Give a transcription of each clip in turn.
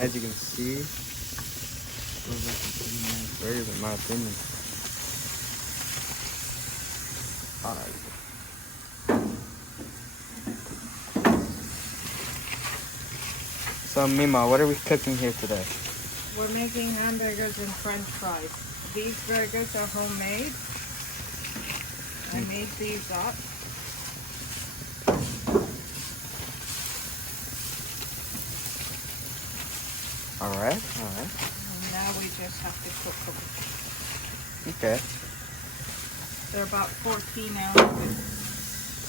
As you can see, those are some pretty nice burgers in my opinion. Alright. So Mima, what are we cooking here today? We're making hamburgers and french fries. These burgers are homemade. I made these up. Alright. And now we just have to cook them. Okay. They're about 14 ounces.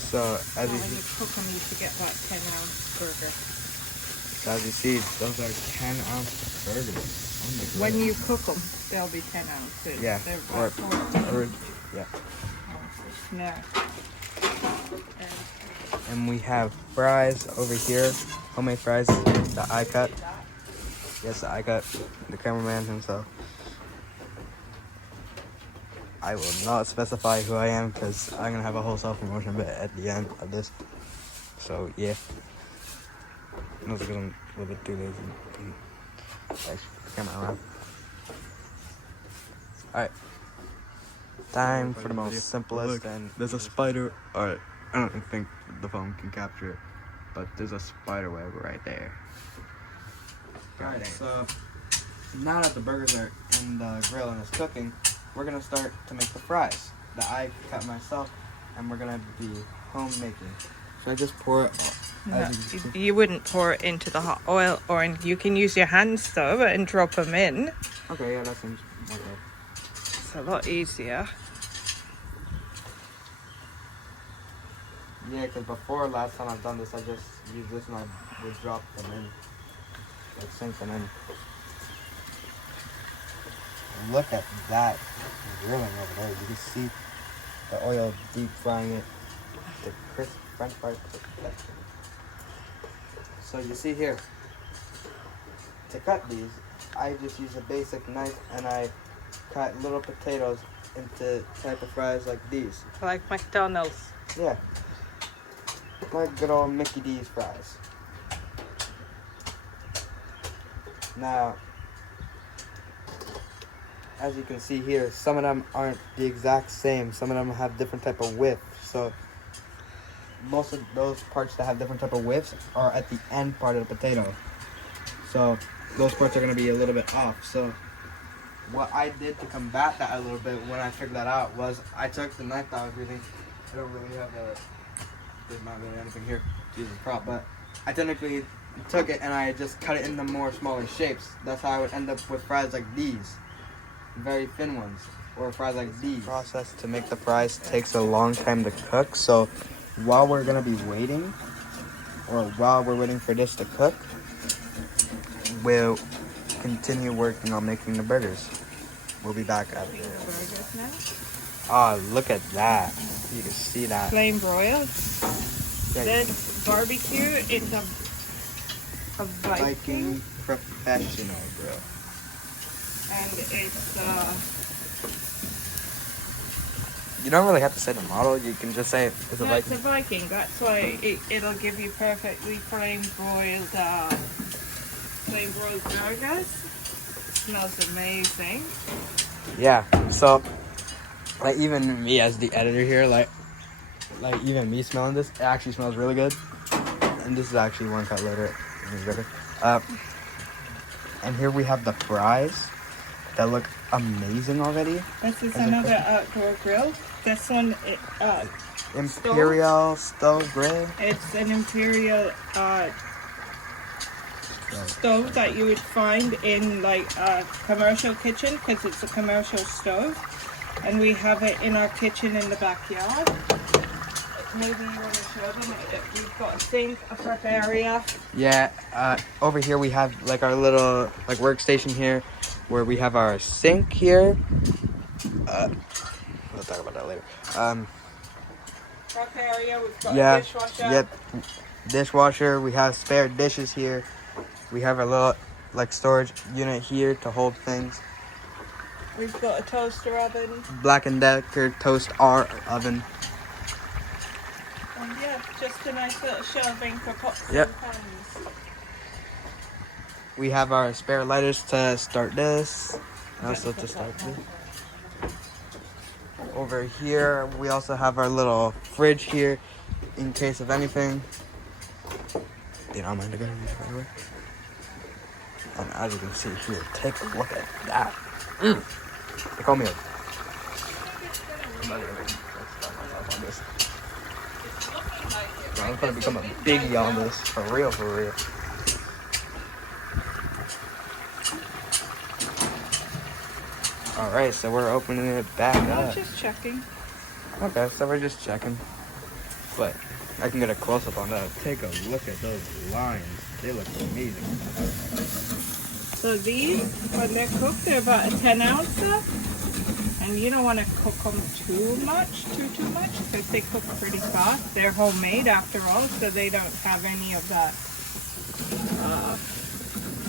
So as When you you cook them, you should get about 10-ounce burger. see, those are 10-ounce burgers. Oh my God. When you cook them, they'll be 10 ounces. Yeah. They're about 14 Yeah. ounces now. And we have fries over here, homemade fries that I cut. Yes, I cut. The cameraman himself. I will not specify who I am because I'm gonna have a whole self-promotion bit at the end of this. So yeah, that's because I'm a little bit too lazy. Like, camera around. All right, time for the most simplest. Look, and there's a spider. Alright, I don't think the phone can capture it, but there's a spider web right there. Alright, so now that the burgers are in the grill and it's cooking, we're gonna start to make the fries that I cut myself, and we're gonna be home making. So I just pour it. No, you wouldn't pour it into the hot oil, or you can use your hand stove and drop them in. Okay, yeah, that seems okay. It's a lot easier. Yeah, because before last time I've done this, I just used this and I would drop them in, like sink them in. Look at that grilling over there. You can see the oil deep frying it, the crisp French fries perfection. So you see here, to cut these, I just use a basic knife and I cut little potatoes into type of fries like these. Like McDonald's. Yeah, like good old Mickey D's fries. Now, as you can see here, some of them aren't the exact same. Some of them have different type of width. So most of those parts that have different type of widths are at the end part of the potato. So those parts are going to be a little bit off. So what I did to combat that a little bit when I figured that out was I took the knife that I was using. I don't really have there's not really anything here to use as a prop, but I technically took it and I just cut it into more smaller shapes. That's how I would end up with fries like these. Very thin ones, or fries like these. The process to make the fries takes a long time to cook, so while we're gonna be waiting, or while we're waiting for this to cook, we'll continue working on making the burgers. We'll be back after. Burgers now. Ah, look at that. You can see that. Plain broiled. Yeah, This barbecue is a Viking. professional, bro. And it's You don't really have to say the model. You can just say it's a no, it's Viking. a Viking. That's why it'll give you perfectly flame broiled burgers. Smells amazing. Yeah. So, like even me as the editor here, like even me smelling this, it actually smells really good. And this is actually one cut later. And here we have the fries that look amazing already. This is another outdoor grill. This one, Imperial stove grill. it's an Imperial stove that you would find in like a commercial kitchen, because it's a commercial stove. And we have it in our kitchen in the backyard. Maybe you want to show them. We've got a sink, a prep area. Yeah. Over here we have like our little like workstation here, where we have our sink here. We'll talk about that later. Prep area. We've got Yeah. a dishwasher. Yep. Dishwasher. We have spare dishes here. We have a little like storage unit here to hold things. We've got a toaster oven. Black & Decker toast R oven. And yeah, just a nice little shelving for pots Yep. and pans. we have our spare lighters to start this. And also to start this. Over here, we also have our little fridge here in case of anything. You don't mind to go right away. And as you can see here, take a look at that. They call me a... I'm gonna become a biggie on this, for real, for real. Alright, so we're opening it back I'm up. just checking. Okay, so we're just checking. But I can get a close-up on that. Take a look at those lines. They look amazing. So these, when they're cooked, they're about a 10 ouncer. And you don't want to cook them too much, because they cook pretty fast. They're homemade after all, so they don't have any of that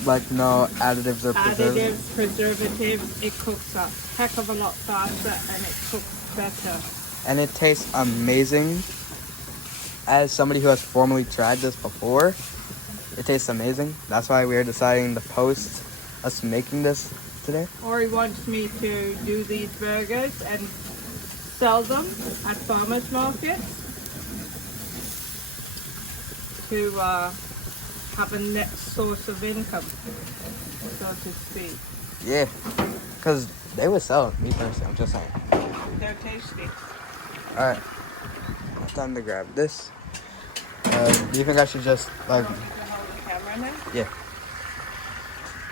Like no additives or preservatives. It cooks a heck of a lot faster and it cooks better. And it tastes amazing. As somebody who has formerly tried this before, it tastes amazing. That's why we are deciding to post us making this today. Ori wants me to do these burgers and sell them at farmers markets to have a net source of income, so to speak. Yeah, because they would sell it. Me personally, I'm just saying. They're tasty. Alright, time to grab this. Do you think I should just, like... Want me to hold the camera now? Yeah.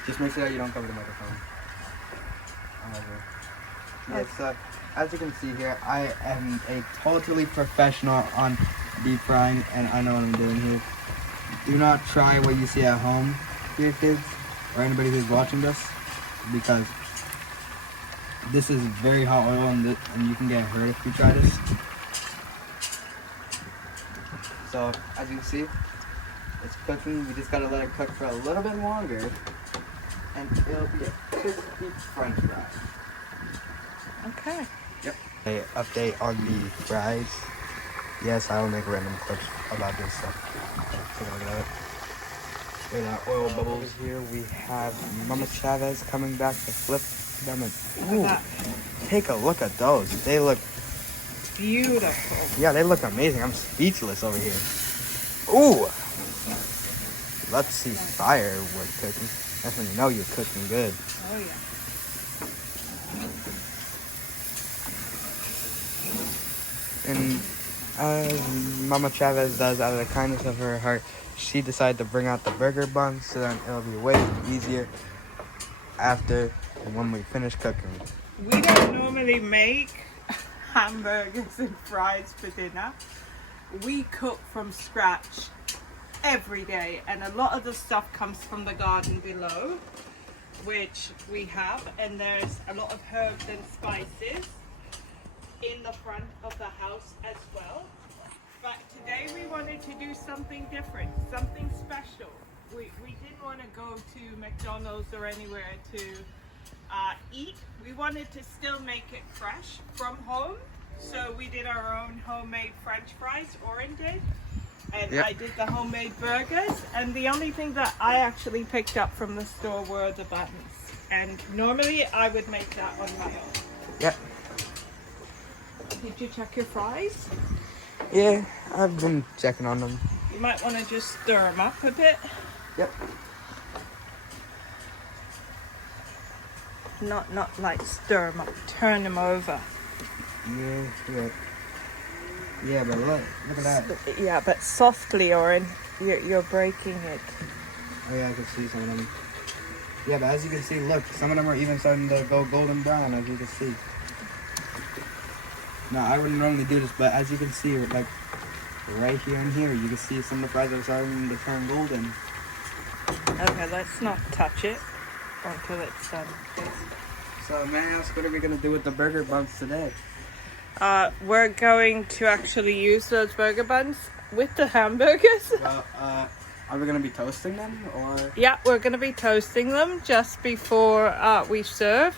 Just make sure you don't cover the microphone. Yeah, so as you can see here, I am a totally professional on deep frying, and I know what I'm doing here. Do not try what you see at home here, kids, or anybody who's watching this, because this is very hot oil, and you can get hurt if you try this. So as you can see, it's cooking. We just gotta let it cook for a little bit longer, and it'll be a crispy French fry. Okay. Yep. An update on the fries. Yes, I will make random clips about this stuff. Take a look at it. Look at that oil bubbles here. We have Mama Chavez coming back to flip them. And, ooh, take a look at those. They look Beautiful. Yeah, they look amazing. I'm speechless over here. Ooh. Let's see firewood cooking. That's when you know you're cooking good. Oh yeah. And as Mama Chavez does out of the kindness of her heart, she decided to bring out the burger buns so that it'll be way easier after when we finish cooking. We don't normally make hamburgers and fries for dinner. We cook from scratch every day, and a lot of the stuff comes from the garden below, which we have, and there's a lot of herbs and spices in the front of the house as well. But today we wanted to do something different, something special. We didn't want to go to McDonald's or anywhere to eat. We wanted to still make it fresh from home. So we did our own homemade French fries, Oren did. And yep. I did the homemade burgers. And the only thing that I actually picked up from the store were the buns. And normally I would make that on my own. Yep. Did you check your fries? Yeah, I've been checking on them. You might want to just stir them up a bit. Yep. Not like stir them up, turn them over. Yeah, yeah. Yeah, but look at that. Yeah, but softly, Oren. You're breaking it. Oh yeah, I can see some of them. Yeah, but as you can see, look, some of them are even starting to go golden brown, as you can see. Now, I wouldn't normally do this, but as you can see, like, right here and here, you can see some of the fries are starting to turn golden. Okay, let's not touch it until it's done. So, may I ask, what are we going to do with the burger buns today? We're going to actually use those burger buns with the hamburgers. Well, are we going to be toasting them, or? Yeah, we're going to be toasting them just before we serve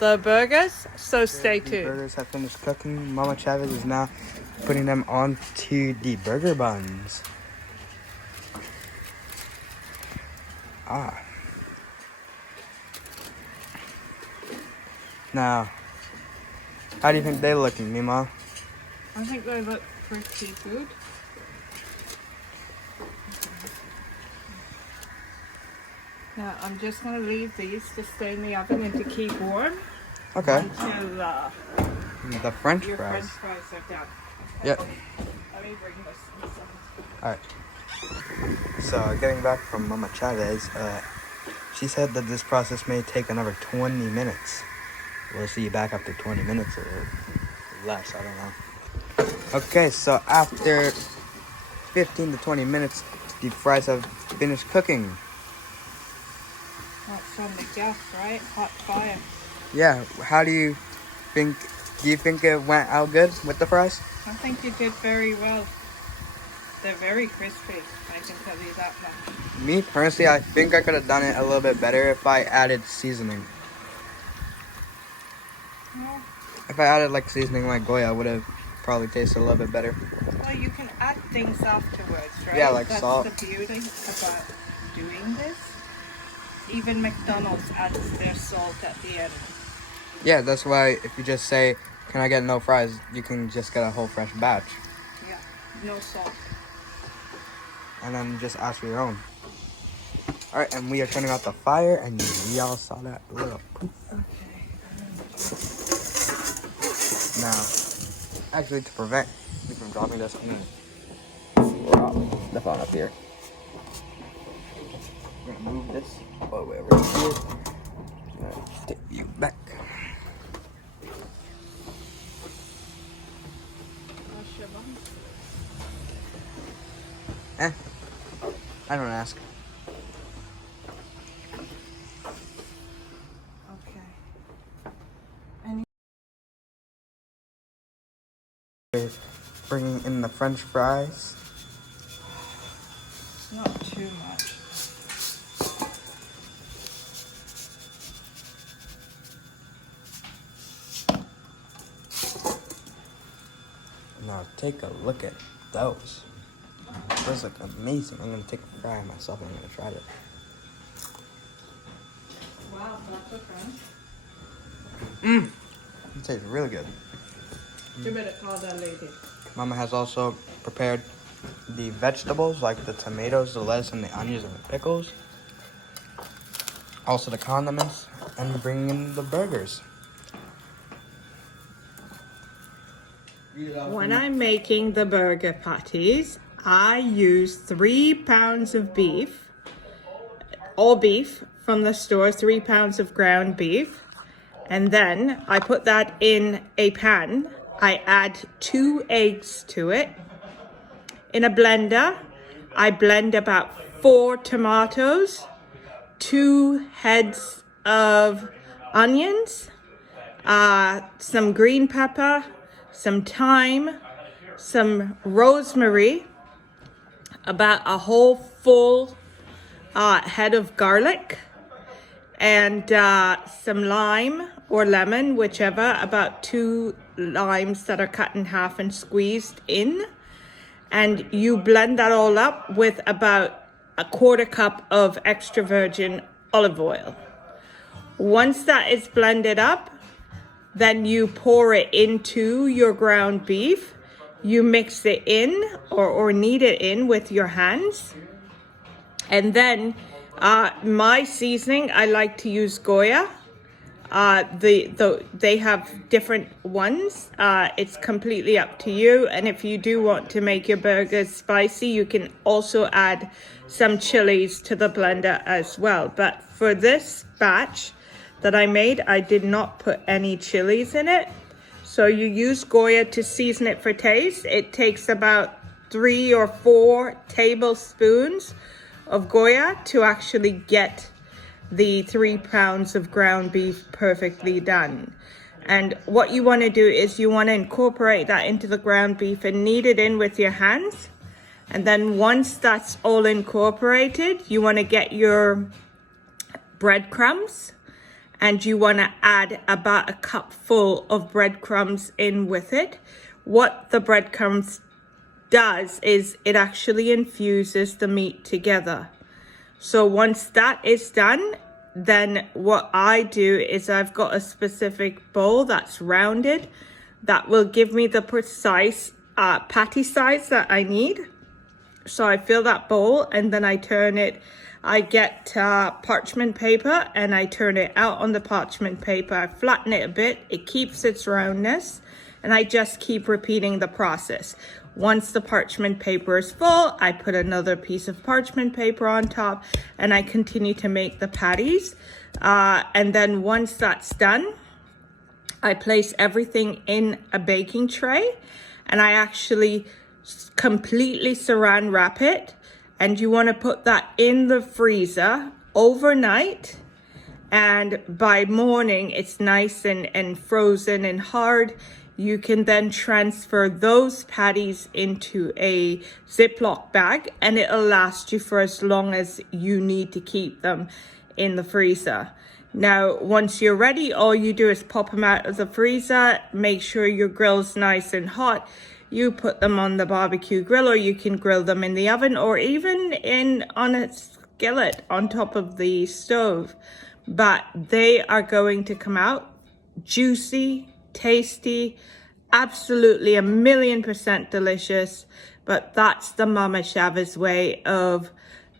the burgers, so stay tuned. The burgers have finished cooking. Mama Chavez is now putting them onto the burger buns. Ah, Now, how do you think they're looking, Mima? I think they look pretty good. Now I'm just going to leave these to stay in the oven and to keep warm Okay. until The French your fries. French fries are done. Yep. Let me bring this inside. Alright. So, getting back from Mama Chavez, she said that this process may take another 20 minutes. We'll see you back after 20 minutes or less, I don't know. Okay, so after 15 to 20 minutes, the fries have finished cooking. That's on the gas, right? Hot fire. Yeah, how do you think it went out good with the fries? I think you did very well. They're very crispy, I can tell you that much. Me, personally, I think I could have done it a little bit better if I added seasoning. Well, If I added like seasoning like Goya, it would have probably tasted a little bit better. well, you can add things afterwards, right? Yeah, like That's salt. the beauty about doing this. Even McDonald's adds their salt at the end. Yeah, that's why if you just say, can I get no fries, you can just get a whole fresh batch. Yeah, no salt. And then just ask for your own. Alright, and we are turning off the fire, and y'all saw that little poof. Okay. Now, actually, to prevent me from dropping this, I'm gonna drop the phone up here. I'm gonna move this all the way over here. I'm gonna take you back. I don't ask. Okay. We're bringing in the French fries. Not too much. Now take a look at those. Those look amazing. I'm gonna take a fry myself and I'm gonna try it. Wow, that's okay. It tastes really good. You better call that lady. Mama has also prepared the vegetables like the tomatoes, the lettuce, and the onions and the pickles. Also the condiments and bringing in the burgers. When I'm making the burger patties, I use 3 pounds of beef, all beef from the store, 3 pounds of ground beef. And then I put that in a pan. I add 2 eggs to it. In a blender, I blend about 4 tomatoes, 2 heads of onions, some green pepper, some thyme, some rosemary, about a whole full head of garlic, and some lime or lemon, whichever, about 2 limes that are cut in half and squeezed in. And you blend that all up with about a 1/4 cup of extra virgin olive oil. Once that is blended up, then you pour it into your ground beef. You mix it in or knead it in with your hands. And then my seasoning, I like to use Goya. They have different ones. It's completely up to you. And if you do want to make your burgers spicy, you can also add some chilies to the blender as well. But for this batch that I made, I did not put any chilies in it. So you use Goya to season it for taste. It takes about 3 or 4 tablespoons of Goya to actually get the 3 pounds of ground beef perfectly done. And what you want to do is you want to incorporate that into the ground beef and knead it in with your hands. And then once that's all incorporated, you want to get your breadcrumbs, and you want to add about a cup full of breadcrumbs in with it. What the breadcrumbs does is it actually infuses the meat together. So once that is done, then what I do is I've got a specific bowl that's rounded that will give me the precise patty size that I need. So I fill that bowl and then I turn it, I get parchment paper and I turn it out on the parchment paper. I flatten it a bit, it keeps its roundness, and I just keep repeating the process. Once the parchment paper is full, I put another piece of parchment paper on top and I continue to make the patties. And then once that's done, I place everything in a baking tray and I actually completely saran wrap it. And you want to put that in the freezer overnight. And by morning, it's nice and frozen and hard. You can then transfer those patties into a Ziploc bag and it'll last you for as long as you need to keep them in the freezer. Now, once you're ready, all you do is pop them out of the freezer, make sure your grill's nice and hot. You put them on the barbecue grill, or you can grill them in the oven, or even on a skillet on top of the stove. But they are going to come out juicy, tasty, absolutely 1,000,000% delicious. But that's the Mama Chavez way of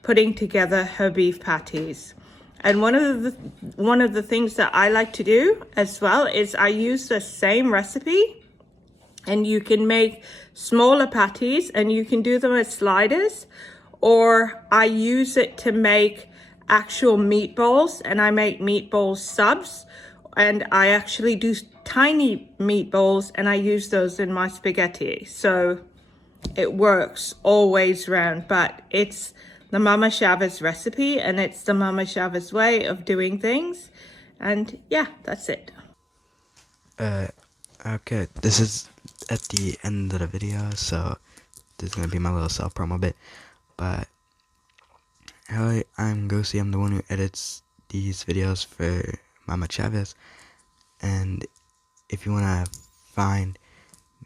putting together her beef patties. And one of the things that I like to do as well is I use the same recipe, and you can make smaller patties and you can do them as sliders, or I use it to make actual meatballs, and I make meatball subs, and I actually do tiny meatballs and I use those in my spaghetti. So it works always round, but it's the Mama Chavez recipe and it's the Mama Chavez way of doing things. And yeah, that's it. Okay, this is at the end of the video, so this is gonna be my little self promo bit. But hi, I'm Gosi. I'm the one who edits these videos for Mama Chavez. And if you wanna find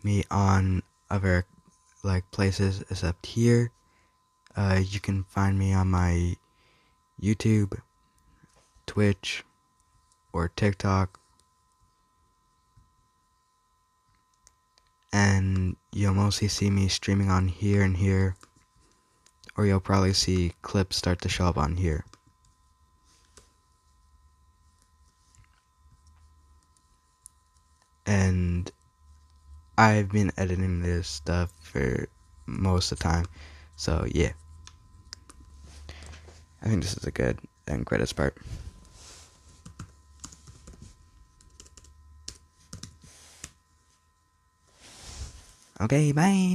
me on other places except here, you can find me on my YouTube, Twitch, or TikTok. And you'll mostly see me streaming on here and here, or you'll probably see clips start to show up on here. And I've been editing this stuff for most of the time, so yeah. I think this is a good end credits part. Okay, bye.